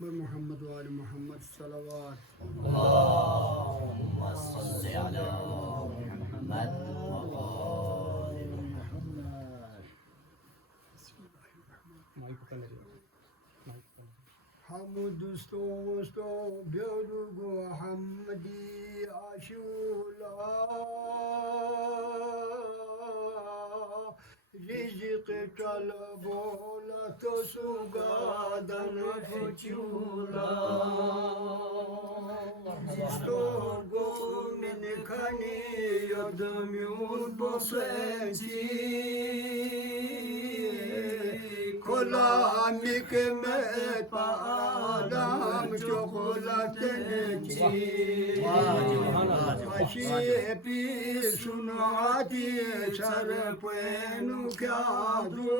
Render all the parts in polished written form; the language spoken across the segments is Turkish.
محمد وآل محمد صلوات. اللهم صل على محمد وآل محمد. هم دوستو بیرگو حمدی عاشولا رزق طلبولا تو سوگادن فچولا دوستو گو من کنی یادم یود بسنچی Kola hikmet adam çikolatını ki Aşi bir sunati sarpenu kâdu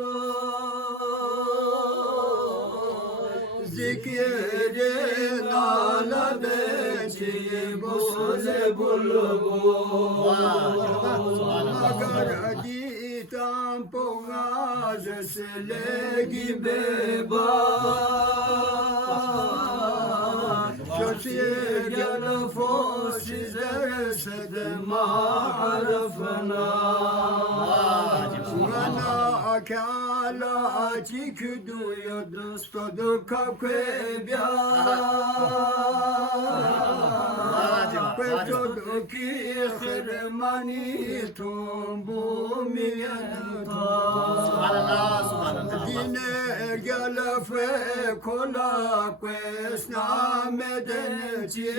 Zikrin ala beci bosle bulbu Agar Tampona jesele gibi ba Şöyle gel fosize sedema harfana Ana akala çikdu yodostodu kakebya Petodu ki khirmani tumbu miyanata Dine gel fe kola quesna medenci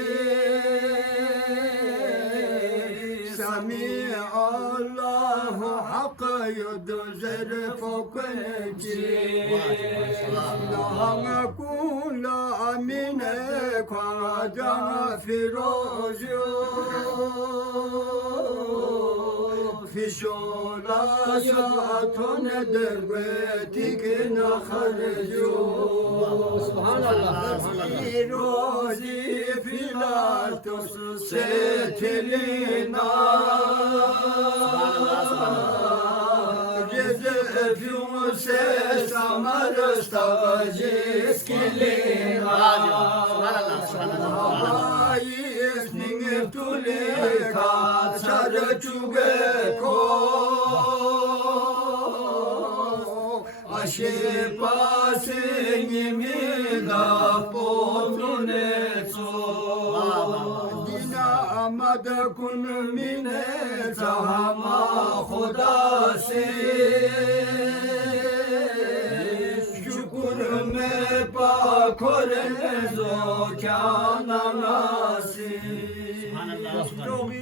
Sami Allahu hakka yuduzer fokneci Lahana kula amine kwaja firozu Fişola şaton derbetik nakharju Subhanallah Firozi filatos setelina Cezefyum ses amarsta jiskilina Subhanallah Tulika sarıçuge ko aşe pasenimi da potruneco dina amada kun mine tahama khodase şükür me pakore zo kana nasi Togi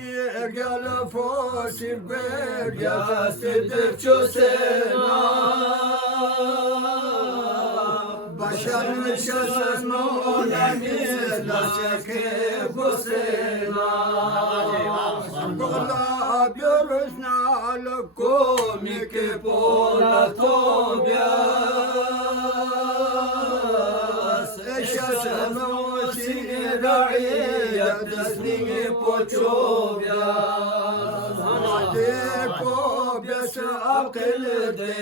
gel fosir ber ya sedefço sena Başarın şasın olani laseke bosena Kola abyoruz na komike pola tobias Eşasın o siniraiya desni poçobya Hadi pobyas akıl de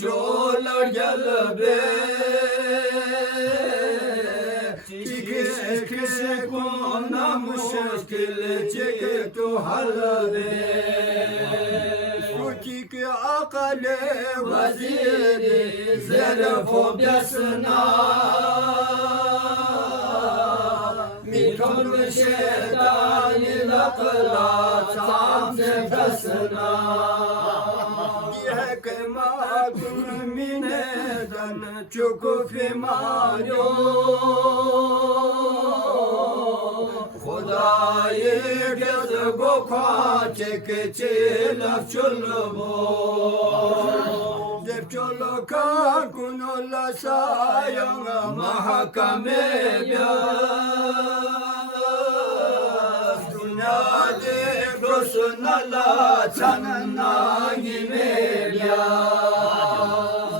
çolar gelbe Kişi kona müşkil çeke tu halde Şuki akale vaziri zere pobyasına Mikron şeytani lakla tam sefasına Dihek matun mineden çok fimanyo Khudayi gez goka çekeçi laf çulbo Dep çolo kan kunolla sayanga mahakame biyaz Dünyade grosunala çanına gimelya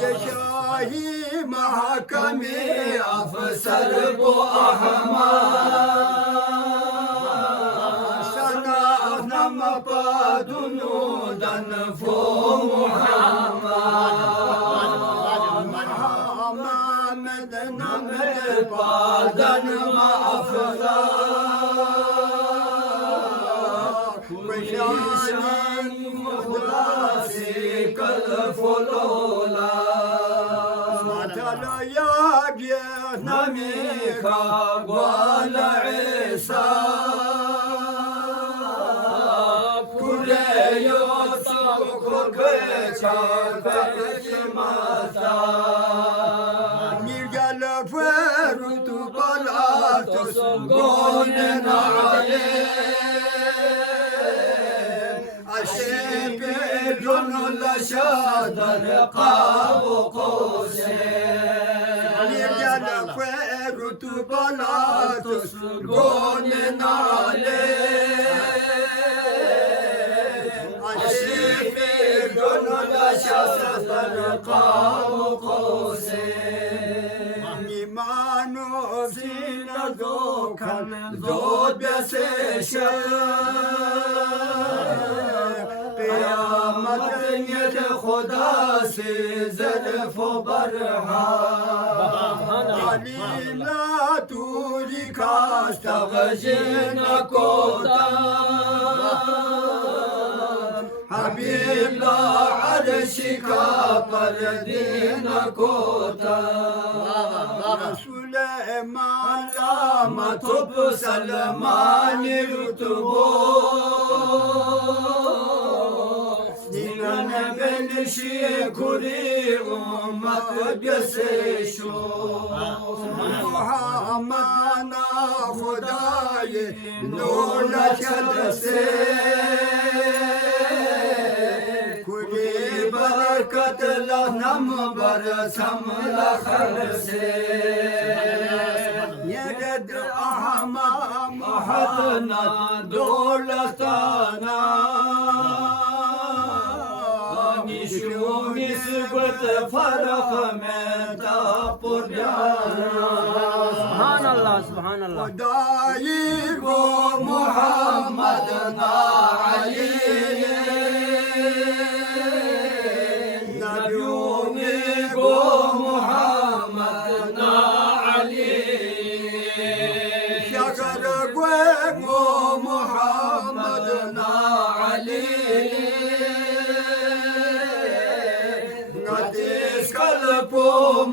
Deşahi mahakame afsar bu ahmad Sana nama padunudan fo Muhammad ما أفضل وشان مخلصي كالفلولا مثلا يا جينا ميكا ولا عيسى كل يوم كوكيشان فاطمة نيجال فرد بلاطس غنن عليه أشبه لشادر قاب قوسين نيجال فرد بلاطس غنن عليه قاب قوسين ما نفسي ذوكا زود بسيشا قيامة يد خدا سي زلف برهان علينا توري كاستغجنا كوتا حبيب لا عرشك قردين كوتا سليمان لما تب سلمان رتبو نينا بنشي كوري أمك بيسيشو محمد خداي نولا شدسي بركت لنم برسم لخرسي يجد أحمام حدنا دولتنا نشو نسبة فرق من تابر سبحان الله سبحان الله ودايق محمدنا علي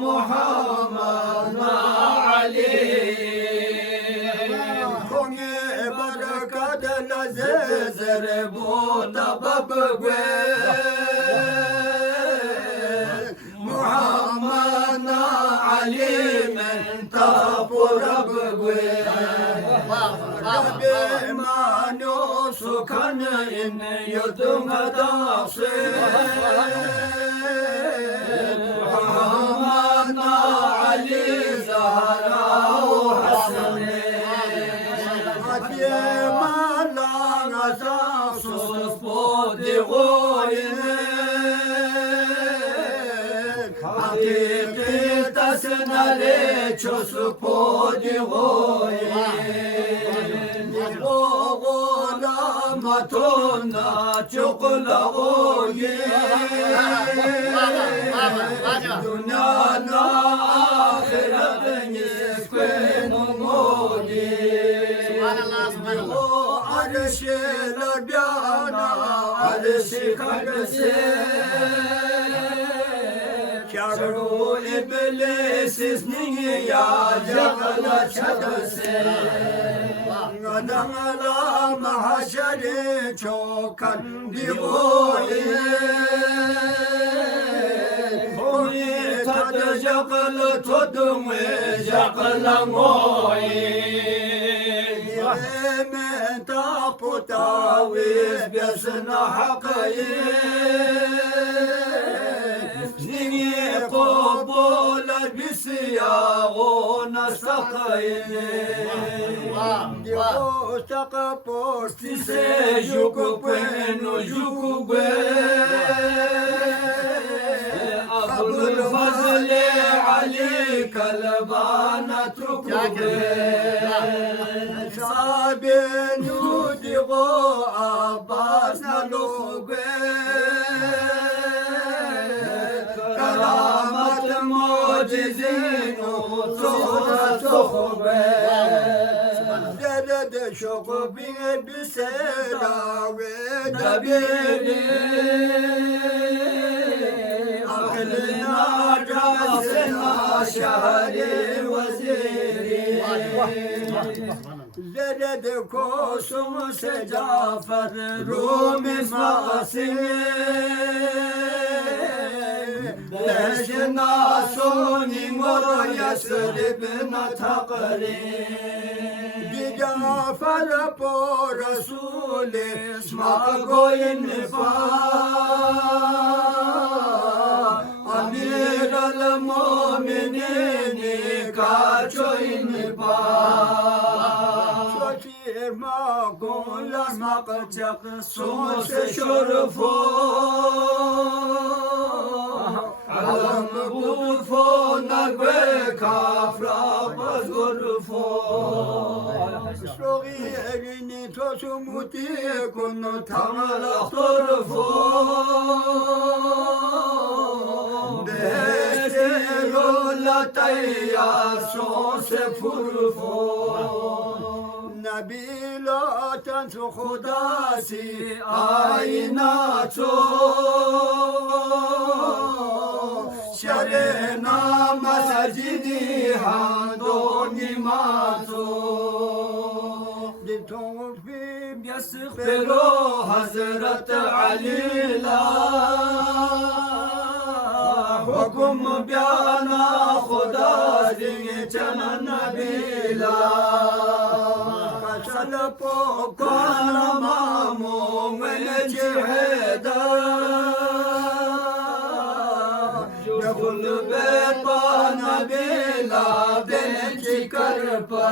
محمد علي كوني بركة لزيزر بوتا بابغوي محمد علي من تابور بغوي ربي ما نسكن إن يدوم داصي Чосу подивой, Богола матона чоколагоги, Дуняна ахират нисквену моги, О арши лагяна арши кагсе. Çarru iblisiz niye yakala çadırse Adamala mahşeri çokan divoye Koni tadı jakılı tudum ve jakıla moye Yemen taputaviz besna hakayı قبول بسياغون سقيني تقبوستي سيجوكو بينو جوكو بين أبو الفضل عليك البانا تركو بين صابين يودغو أباسنا لوكو معجزين وصوت صخبة şoku bir serave dabiri aklına casına şehri veziri zerede kosun secafer Rumi masini Leşna suni moro yasribna taqri Cafer po Rasuli smagoyin fa Amir al mu'minini kaçoyin pa Çoçirma kullar maqçak sos şorfo Alam gurfo nagbe kafra baz gurfo Şoği evini tosu muti kunu tamalak torfo Beste yolla tayyar son sefurfo Nabila tansu khudasi ayna Şerena masajidi handoni mazo Ditofim yasıkfero Hazret Ali la Hukum biyana khuda diye canan nabila Kasal pokana mamu mele ciheda Kul bet bana bela denci karpan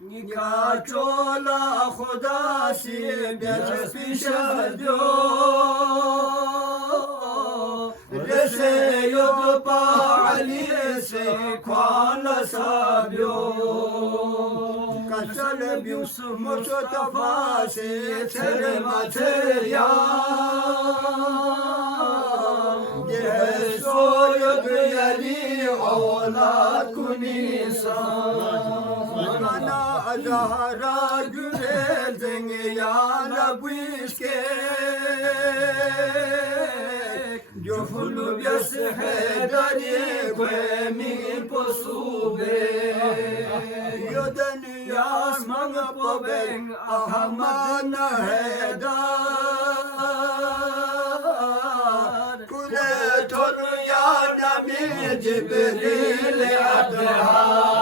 Nikah çola khudasi biaç pişardio Rese yok pa aliyese kwana sabyo Kasal biusuf moço tafasi terema terya Soyud yali oğlat kunisan Bana zahra güreldin yana bu işke Jofulu biası hedari kwemi posube Yodan yasman poben ahamana hedar Cibril adhar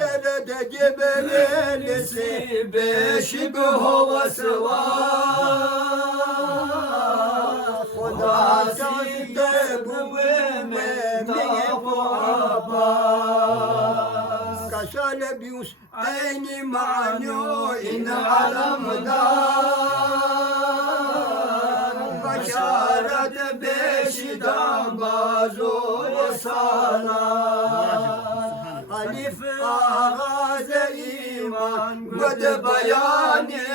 Derede Cibril'si beşi bu havası var Khuda sahte bu memnun abbas Kasale biyus eyni ma'nu in alamdar Başaret beşidan bazur sana Alif ağaz iman gıd bayani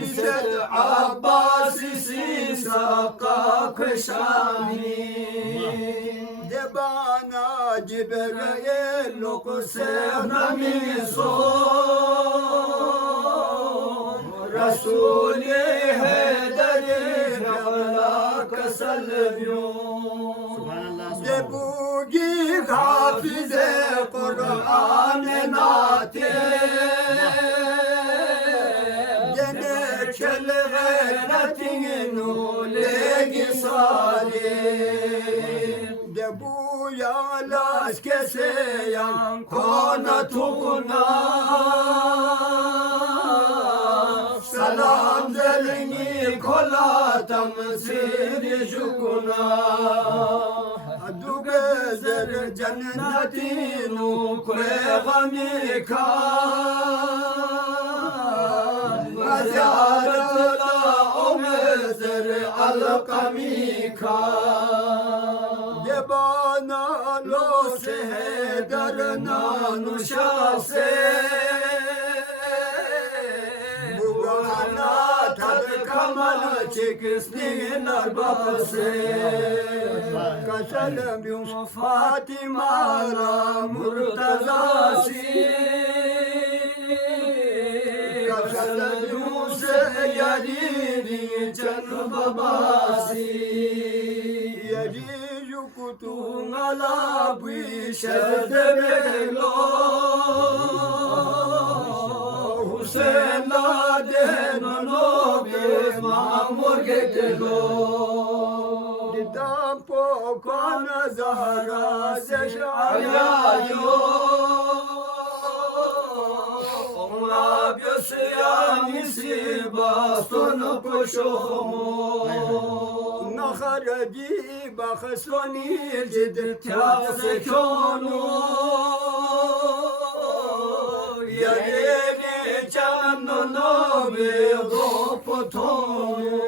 Lisel Abbasisi sakka kışani De bana Cibril lukusena mizor Rasuli hederi nağlak salbiyon De bugi hafize Kur'an-ı nate Gene kel gayretin ulegi salim De bu yalas keseyan konatuna Salam zelini kolatam siri şukuna Duge zer cennetinu kwe gamika Ziyaretla omezer alkamika Debana lo sehederna nuşase Tad Kemal çekisliler babası Kaşalım Yusuf Fatima'la Murtazası Kaşalım Yusuf Yadiri Can babası Yadi yukutun ala bu şerde belo Hüseyin laden ono bir mamur getelo Didam pokona zahra zeşaya yo Ona biyosyanisi bastonu koşomo Naharadi bakhsoni cid tyase konu Yalini canno be gopotonu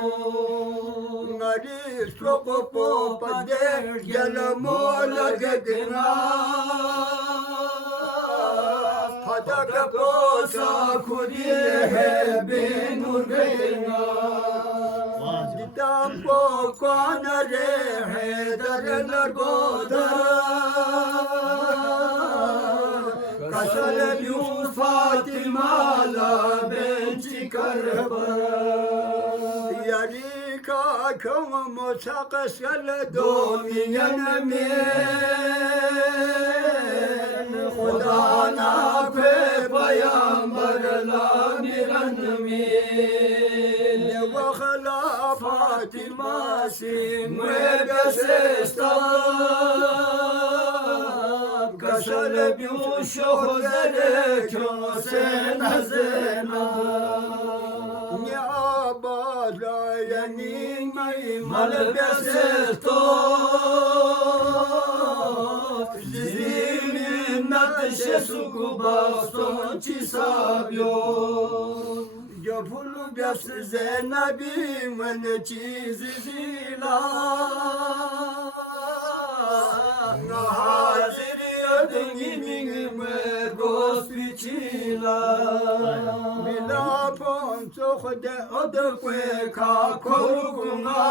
Ngari sokopo pader gelamola gedina Padaka posa kuriye benur gedina Tampo konare hedareler godar Kaşalem Yusuf Fatima'la ben çıkar para Yari kakam moçakasel domiyen min Khudana kwe payambarla miran min Vakhala Fatima si muebesesta Kaşalem Yusuf zere kösen hazena Ni abala yani mal besesto Zimin natşe suku baston çisabyo Yapulu biyası zenabim ve çizizila Haziri ödün iminime gospiçila Bila ponçok de ödekwe kakorukuna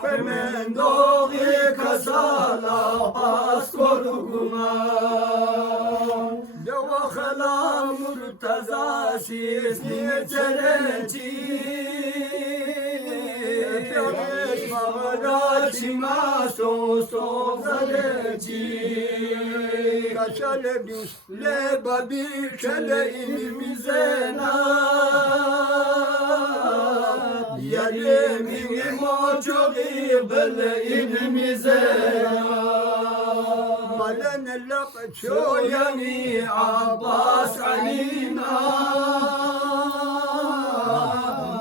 Kemendori kasala paskorukuna Devakhala Murtaza şizni çerenci Piyades mağara çima soğuk zarenci Kaşalem Yusuf'le babi şele ilimize Yaremin moçoği bele ilimize Malen ellak çoyani Abbas alina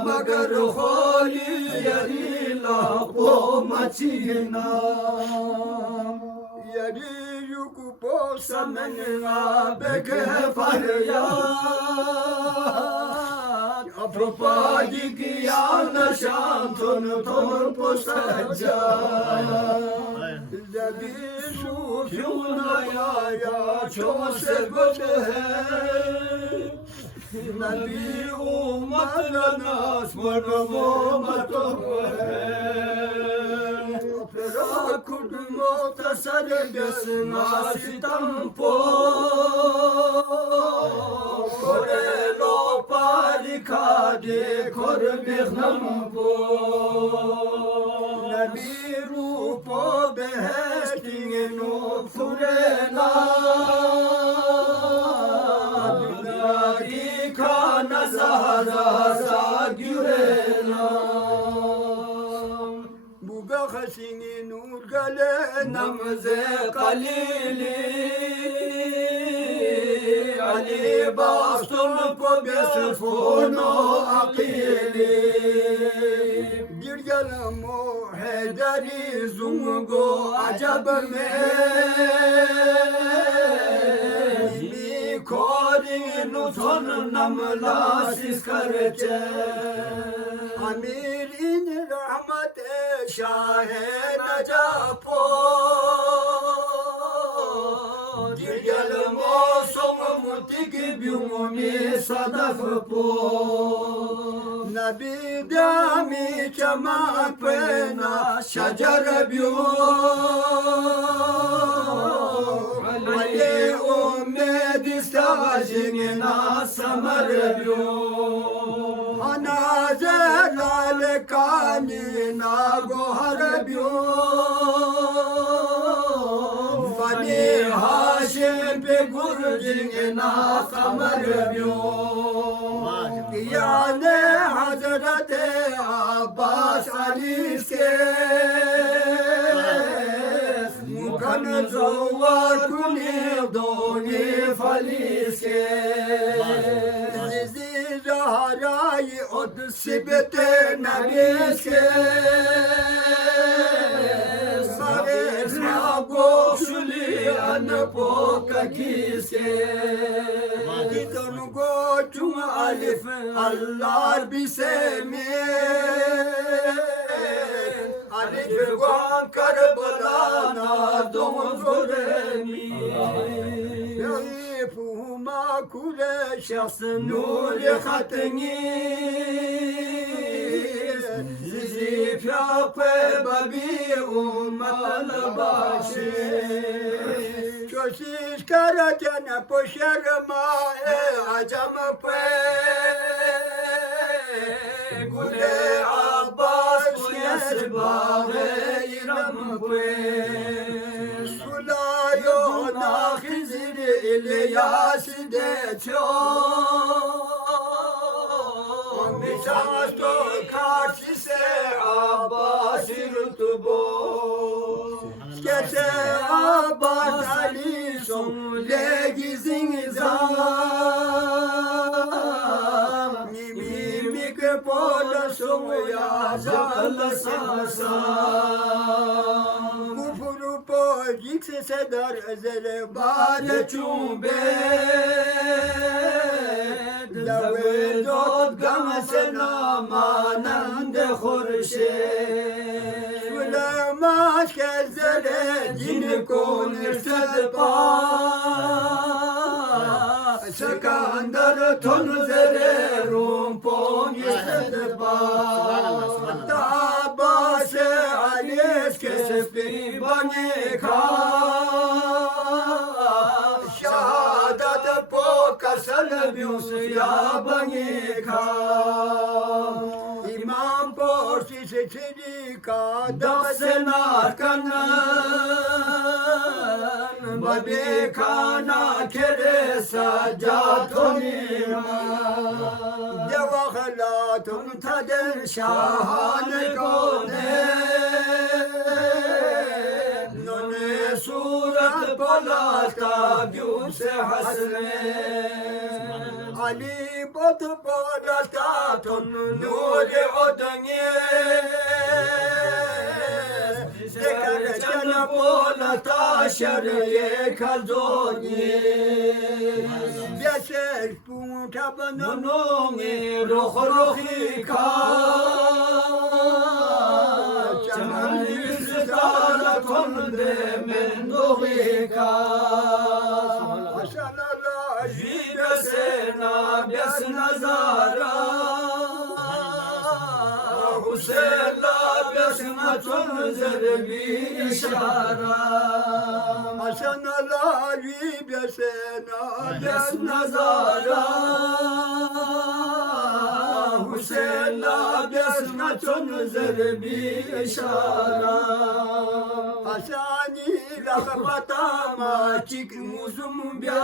Magar kholi yari laqo machina Yari yuku posa menga beke farya Apropagi ki yana şantun ton posaca Zabi şu yuna ya çok sevgöde Nabi ummatla nas varnamo matohe Opera kudumo tasare besna sitampo Kore lo parikade kor bihnampo Nabi rupo behestin nufurena Kana zahra sa gürena Buga khasini nur gale namze qalili Ali bastun po besfono aqili Girgalamo hedari zungo acab me Korin son namla siz karece Amirin rahmet şahe nacapo Girgelim o sonu mutiki biumi sadafu Nabi dami chama pena şacara biu Ali ummedi stajina samar biu Ana zelal kanina gohar biu Bani Haşim pe gurcina samar biu Yani Hazreti Abbas Ali ke Mukan zovar kuni doni falis ke Zizi Zahra'yı od sibete nabis ke Saves na goşuli an poka kiske Gidon goçum alif Allah bisemi Alif gon Karbala don zoremi Yifuma kule şahs nuri hatni Zizif yapı babi ummal başı Köşiş karatene poşerma acam pe Gule Abbas kuyas bağre iram pe Sulayo nahizir İlyas de çok Misasto karşıse Abbas rutubo Kese Abbas Ali son legizin zam Nimi ke pola soya zala sasa Kufuru po yikse sedar ezele bade çumbe Dawe dot gam senamanande khorşe Süleyman kezele din konirse pa Sekandar ton zere rumpon yese pa Tabase alies kespi bane ka Şahadat po kasal bius ya bane ka İmam porsi seçili ka dasen arkanan Babi kana kere sacatonima Deva halatun taden şahane kone None surat polata gyuse hasne Ali bodu polata ton nuri odanye Zekare cana polata şeriye kaldoni Beşer punta banonongi roh rohi ka Çaman yüzü dara tonde men dohi ka Maşallah jibesena bes nazara Hüseyin'la besna çon zerbi işara Hasan Ali besena bes nazara Hüseyin'la besna çon zerbi işara Hasani lakabata maçik muzum biyaz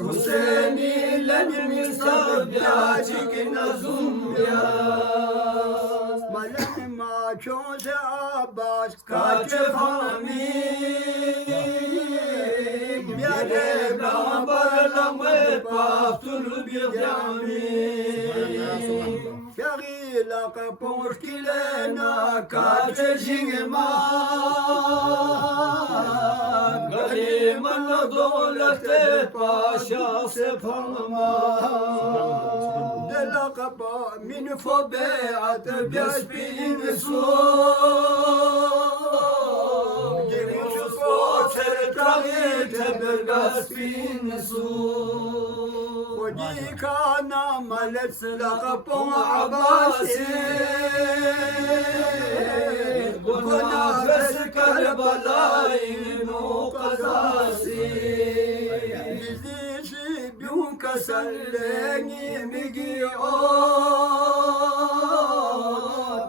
Hüseyin'i lenim sabiyacik nazum biyaz Malem maçoz Abbas kaç fami Biyade bambarlam ve paftul biyami Şagila kapor kilena kaç jingma Gariman dolatte paşa sepama Delakaba min fobeat biasbin su Gimus foce ترقيت برقص في نسور ودي كان ملت لقب عباسي كنا بس كربلاء وقصاصي بزيشي بيوك سلني مجيئات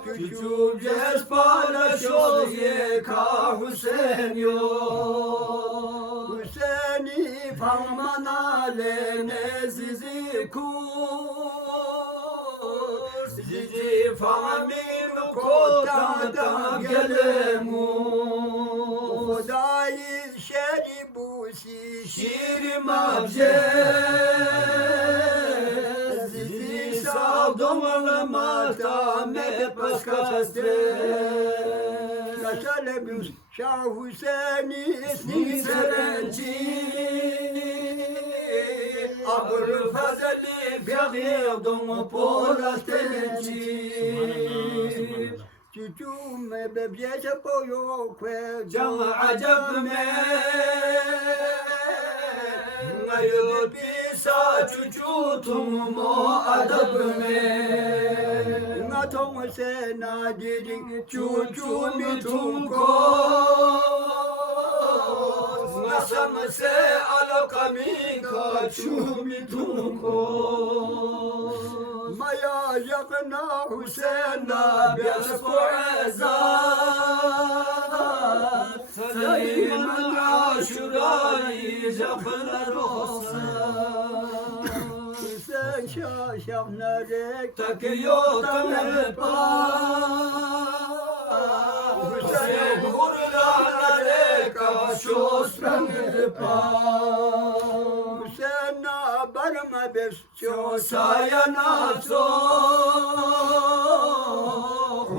küçük cez paylaşıyor yeka Hüseyin yok Hüseyin'i farman alene zizi kur Zizi famim kotanda gelemu Hudayı şeri busi şirim abcez Zizi savdomalı matamet paskaste Kaşalemiz Şah Hüseyin'i ismi serenci Abul Fazeli fiyadum porastenci Çiçume bebyeşe boyo kwe can acab me Ngayıp bisa çuçutum mo adab me Ngatong se na diding çuçu mitum ko Ngasam se alakami kaçu mitum ko Maya yakna Hüseyin'a besfu azat Sayman aşurayı zafır ruhsat Hüseyin şah nerek takıyor tamerpat Hüseyin urlanarek aşosran pat Hüseyin'a barma beş çosayana çok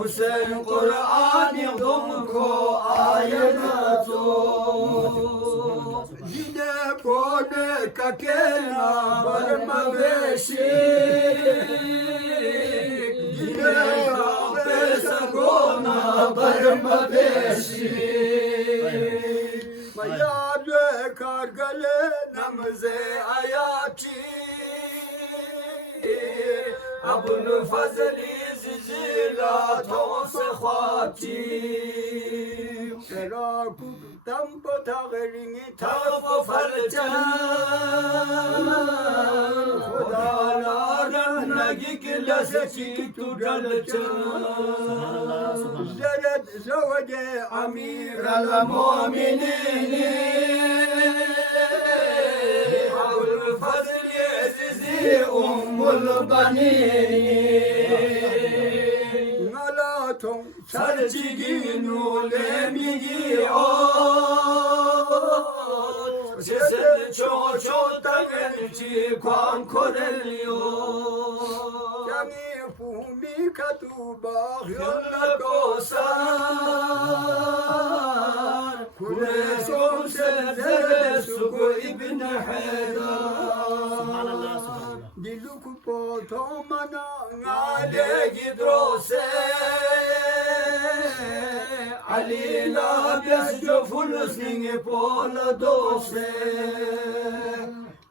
Hüseyin Kur'an-ı dumko ayana çok Yine kone kakena barma beşik Yine kahvesa gona barma beşik Mayarlı kargalı namıze ayakçı Abul Fazeli zizila tonse khwapçı Şeraku tampo tağrini tampo farcan Khudaların nagikilese çiktu dalcan Zeret zavce amir al-mu'minini Abul Fazeli azizi ummul banin Ngalatong sarçiginu lemigi o Sesen çoğu tangenci kwan koreliyo Yangi fumi katuba yolla kosan Kule son sezere suku ibn Haydar Diluku potomana ngale gidrose Alila besjo fulusninge pola dose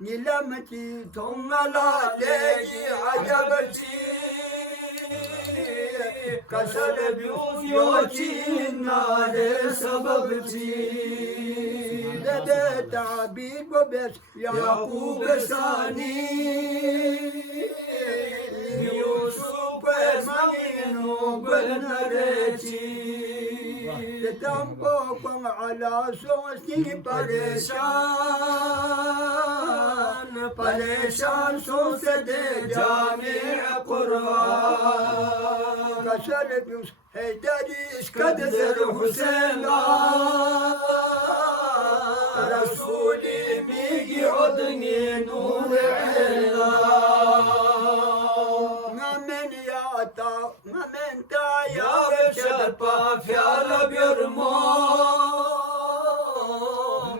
Nilameti tongala legi ajabati Kasale biuz yoçin nare sababti Dede tabir bobes Yakub Sani Yusuf Esmaginu Benareci Tampoco ala sosni pareşan sosede cami' Kur'an Kaşalebiyus heydari iskadezer Hüseyin Resulü migi odni nur Ngamen yata, ngamen taya Çarpa fiyala bir mon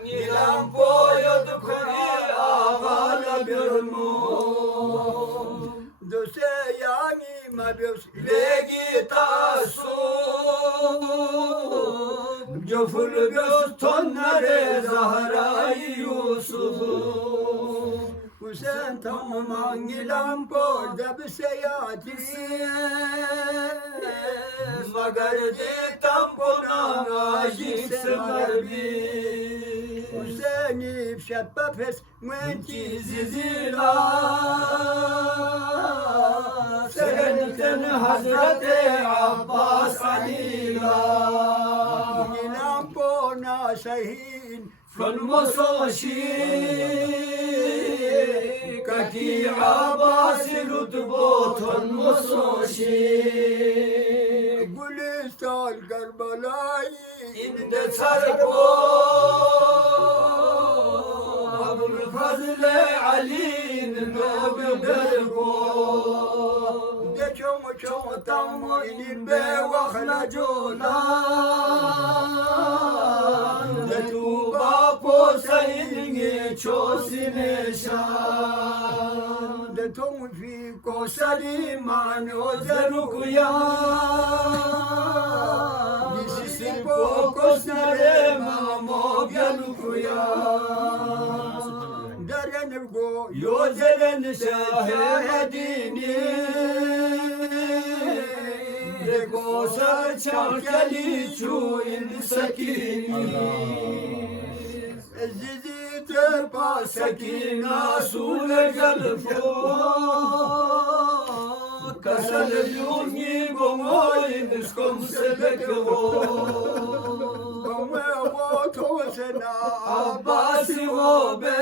Nilam boyadı koni ağala bir mon Dose yani mabios legi tasu Coful göz tonları Zahra-i Yusuf'u. Sen tamam ilan borda bir seyati Magardi tampona ajik semerbi Seni şebbefes menti zizila Sen Hazreti Abbas Ali'la İlan bona şahin فالمصاشي كي عباس رتبوت المصاشي قلستان كربلاي إند سرقو أبو الفضل علي نوب برقو دچوم چوم تامو إنين بي وخلا جولا Çosinişan de tonfi koşari mano zerukuya Dişisi kokosnare mamo gelukuya Deren go yozelen şahedini De koşar çarkeli çu sakini Zizi tepa sakina sule gelfo Kasal yurni gomoy niskom sebekho Gome wo tosena Abbasi wo be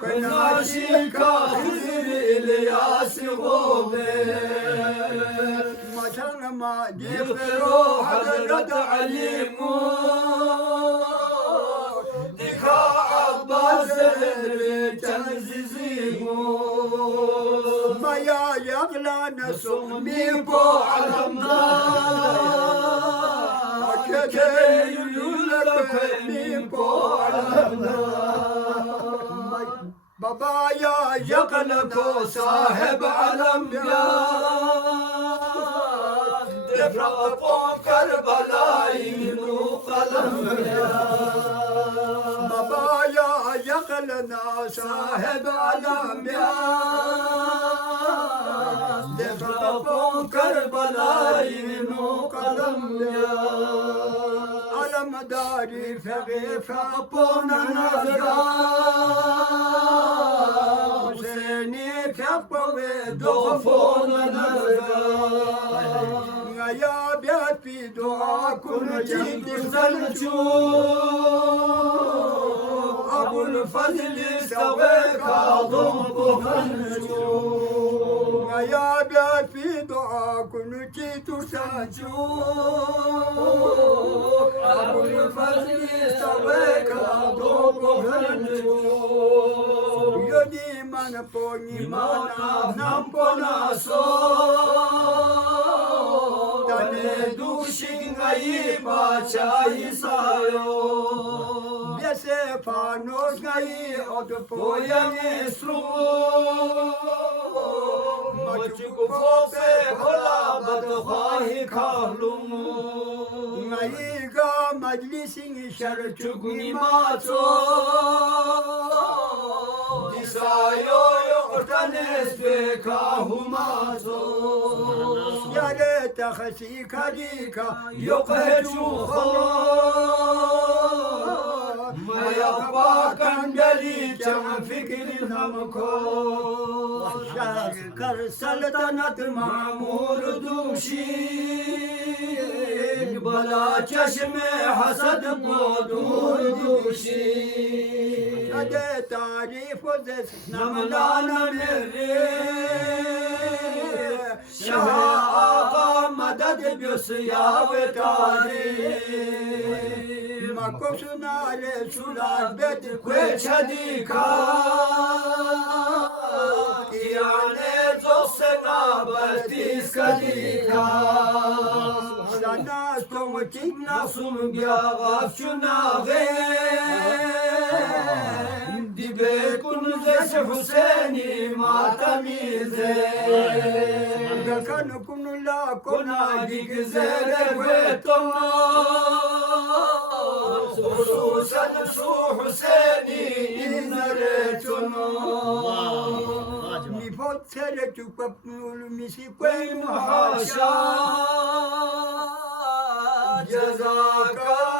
Kwenashi kahir İlyasi wo be Maçanma difero Hazret Alimu Maya yaglan summi ko alamda Akete yululak mi ko alamda Babaya yaglan ko sahib alamda Defra po Karbala'i nu qalamda Babaya yaqlana sahib alamya Defrapon Karbala'i nu qalamya Alamdari faqifapon nazga Hüseyni faqwe dofon nazga Ngaya biat pi dua kun jindi salchu Abul Fazli saveka dhumbuhanju Ngaya biat fi dua kunu jitu sanju Abul Fazli saveka dhumbuhanju Yoni mana poni mana nampona so Tane dushingai bachahi sayo Fanos gai od poyane sru Maçuku fope kola badkhahi khalum Ngai ga majlisin şerçugni maço Disayo yortanes be kahumaço Yare takhsi kadika yokhechu Maya kandeli can fikri namko Şarkar saltanat mamur duşi Bala çeşme hasad budur duşi Ade tarif o des namlana nere Şaha ağa madad büsya ve tarif Makosuna Resul'a bed kweçadika Yani zosena batis kadika Sana stomatik nasum gafçuna ve Dibe kunuze Hüseyni matamize Gakan kunu la kona di güzel vetona Hususen su Hüseyin'i innaretuna Mi potere tu papnul misi quei muhasha Cezaka